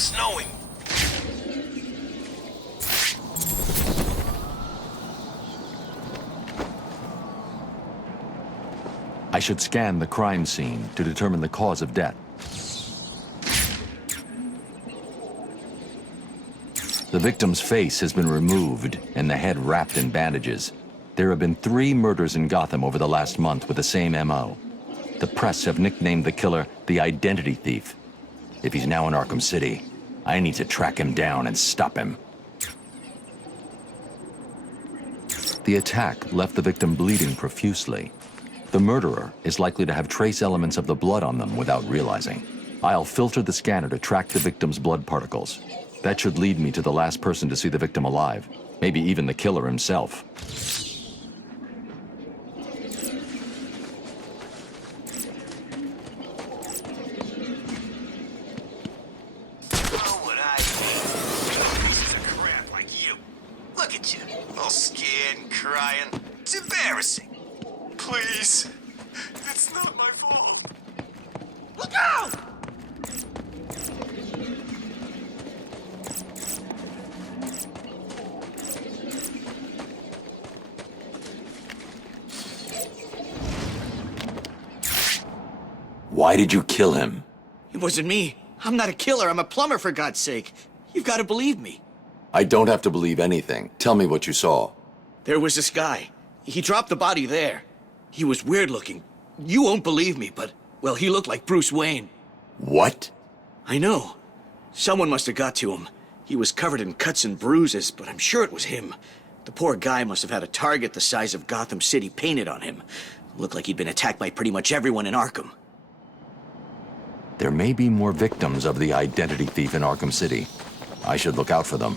snowing. I should scan the crime scene to determine the cause of death. The victim's face has been removed and the head wrapped in bandages. There have been 3 murders in Gotham over the last month with the same MO. The press have nicknamed the killer the Identity Thief. If he's now in Arkham City, I need to track him down and stop him. The attack left the victim bleeding profusely. The murderer is likely to have trace elements of the blood on them without realizing. I'll filter the scanner to track the victim's blood particles. That should lead me to the last person to see the victim alive, maybe even the killer himself. Oh, what I hate. Pieces of crap like you. Look at you, all scared and crying. It's embarrassing. Please, it's not my fault. Look out! Why did you kill him? It wasn't me. I'm not a killer. I'm a plumber, for God's sake. You've got to believe me. I don't have to believe anything. Tell me what you saw. There was this guy. He dropped the body there. He was weird looking. You won't believe me, but, well, he looked like Bruce Wayne. What? I know. Someone must have got to him. He was covered in cuts and bruises, but I'm sure it was him. The poor guy must have had a target the size of Gotham City painted on him. Looked like he'd been attacked by pretty much everyone in Arkham. There may be more victims of the Identity Thief in Arkham City. I should look out for them.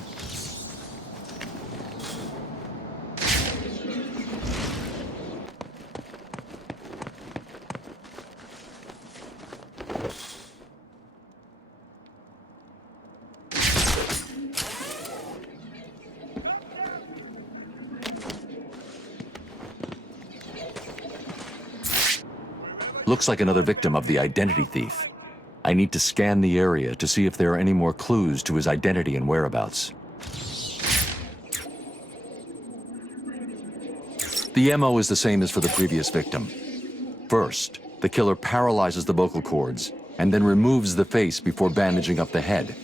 Looks like another victim of the Identity Thief. I need to scan the area to see if there are any more clues to his identity and whereabouts. The MO is the same as for the previous victim. First, the killer paralyzes the vocal cords and then removes the face before bandaging up the head.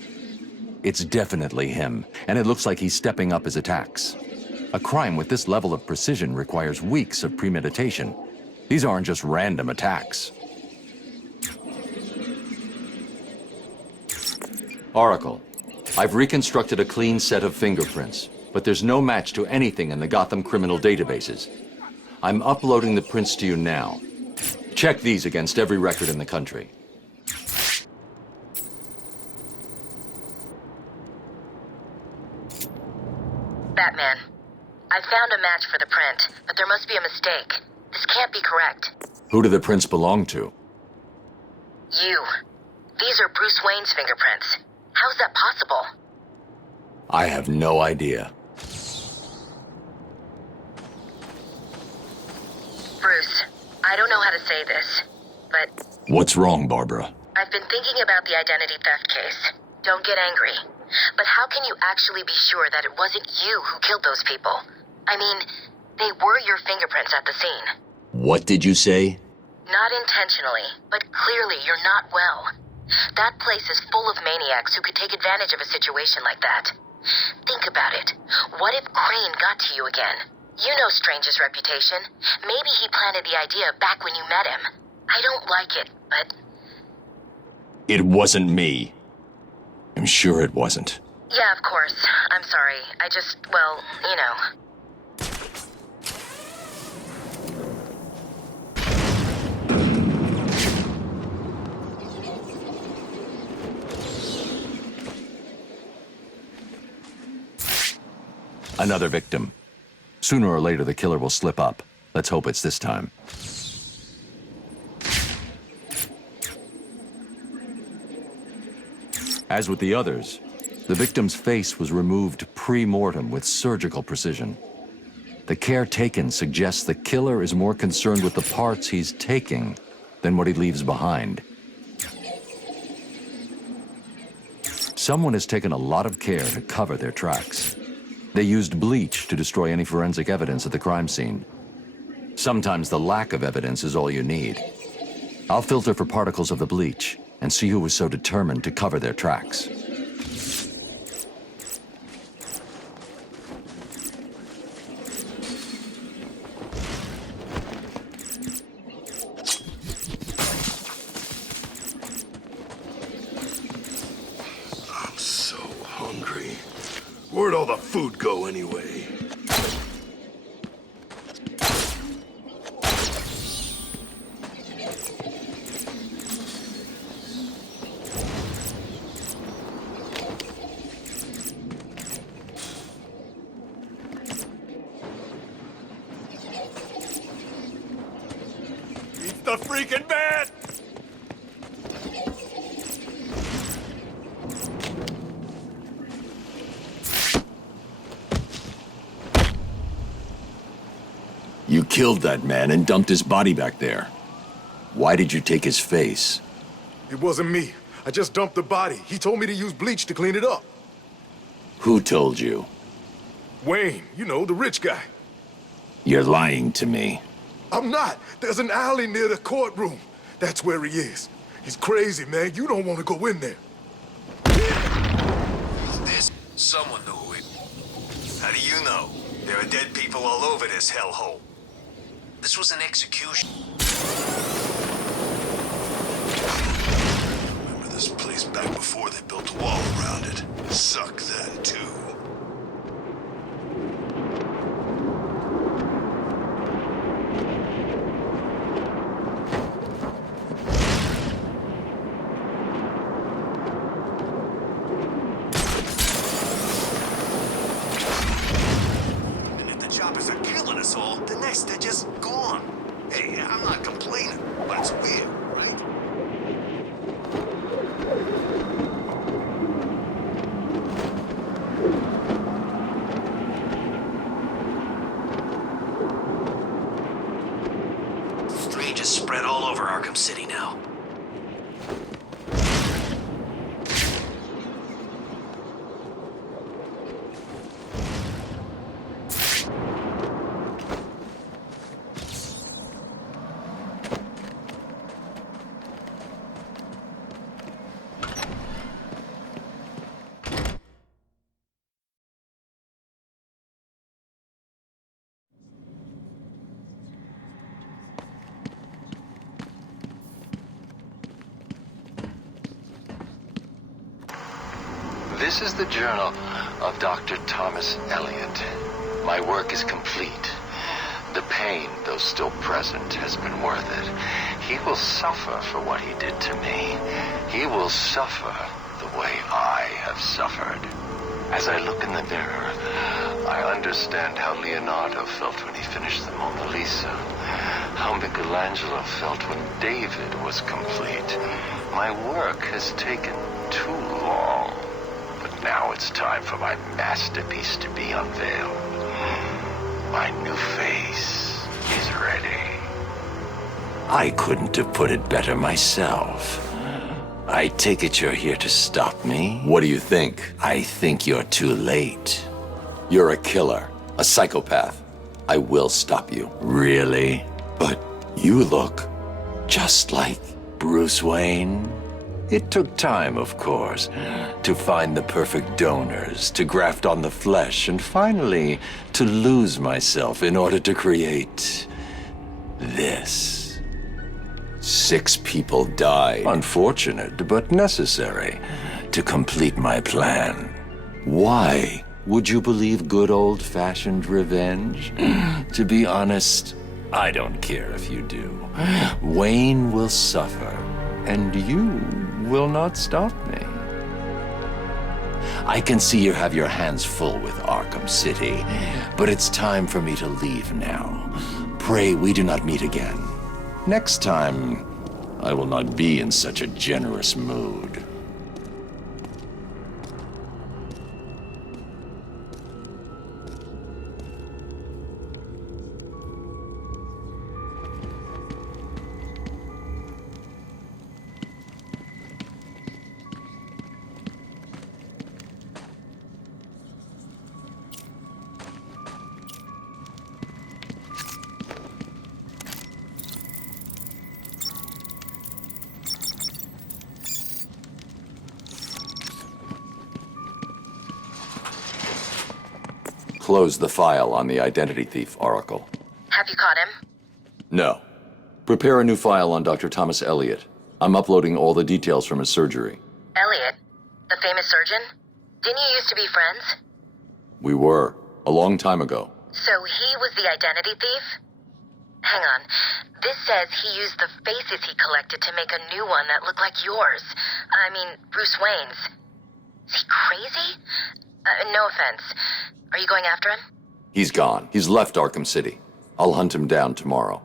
It's definitely him, and it looks like he's stepping up his attacks. A crime with this level of precision requires weeks of premeditation. These aren't just random attacks. Oracle, I've reconstructed a clean set of fingerprints, but there's no match to anything in the Gotham criminal databases. I'm uploading the prints to you now. Check these against every record in the country. Batman, I found a match for the print, but there must be a mistake. This can't be correct. Who do the prints belong to? You. These are Bruce Wayne's fingerprints. How's that possible? I have no idea. Bruce, I don't know how to say this, but What's wrong, Barbara? I've been thinking about the identity theft case. Don't get angry. But how can you actually be sure that it wasn't you who killed those people? I mean, they were your fingerprints at the scene. What did you say? Not intentionally, but clearly you're not well. That place is full of maniacs who could take advantage of a situation like that. Think about it. What if Crane got to you again? You know Strange's reputation. Maybe he planted the idea back when you met him. I don't like it, but... It wasn't me. I'm sure it wasn't. Yeah, of course. I'm sorry. I just, well, you know... Another victim. Sooner or later, the killer will slip up. Let's hope it's this time. As with the others, the victim's face was removed pre-mortem with surgical precision. The care taken suggests the killer is more concerned with the parts he's taking than what he leaves behind. Someone has taken a lot of care to cover their tracks. They used bleach to destroy any forensic evidence at the crime scene. Sometimes the lack of evidence is all you need. I'll filter for particles of the bleach and see who was so determined to cover their tracks. I'm so hungry. Where'd all the food go anyway? Eat the freaking man! You killed that man and dumped his body back there. Why did you take his face? It wasn't me. I just dumped the body. He told me to use bleach to clean it up. Who told you? Wayne, you know, the rich guy. You're lying to me. I'm not. There's an alley near the courtroom. That's where he is. He's crazy, man. You don't want to go in there. This, someone knew who it. How do you know? There are dead people all over this hellhole. This was an execution. Remember this place back before they built a wall around it. Suck that, too. And if the choppers are killing us all, the next they're just gone. Hey, I'm not complaining, but it's weird, right? Strange is spread all over Arkham City now. This is the journal of Dr. Thomas Elliot. My work is complete. The pain, though still present, has been worth it. He will suffer for what he did to me. He will suffer the way I have suffered. As I look in the mirror, I understand how Leonardo felt when he finished the Mona Lisa. How Michelangelo felt when David was complete. My work has taken too long. But now it's time for my masterpiece to be unveiled. My new face is ready. I couldn't have put it better myself. I take it you're here to stop me? What do you think? I think you're too late. You're a killer, a psychopath. I will stop you. Really? But you look just like Bruce Wayne. It took time, of course, to find the perfect donors, to graft on the flesh, and finally to lose myself in order to create this. 6 people died. Unfortunate, but necessary to complete my plan. Why would you believe good old-fashioned revenge? To be honest, I don't care if you do. Wayne will suffer, and you will not stop me. I can see you have your hands full with Arkham City, but it's time for me to leave now. Pray we do not meet again. Next time, I will not be in such a generous mood. closed the file on the identity thief, Oracle. Have you caught him? No. Prepare a new file on Dr. Thomas Elliot. I'm uploading all the details from his surgery. Elliot? The famous surgeon? Didn't you used to be friends? We were, a long time ago. So he was the identity thief? Hang on. This says he used the faces he collected to make a new one that looked like yours. I mean, Bruce Wayne's. Is he crazy? No offense. Are you going after him? He's gone. He's left Arkham City. I'll hunt him down tomorrow.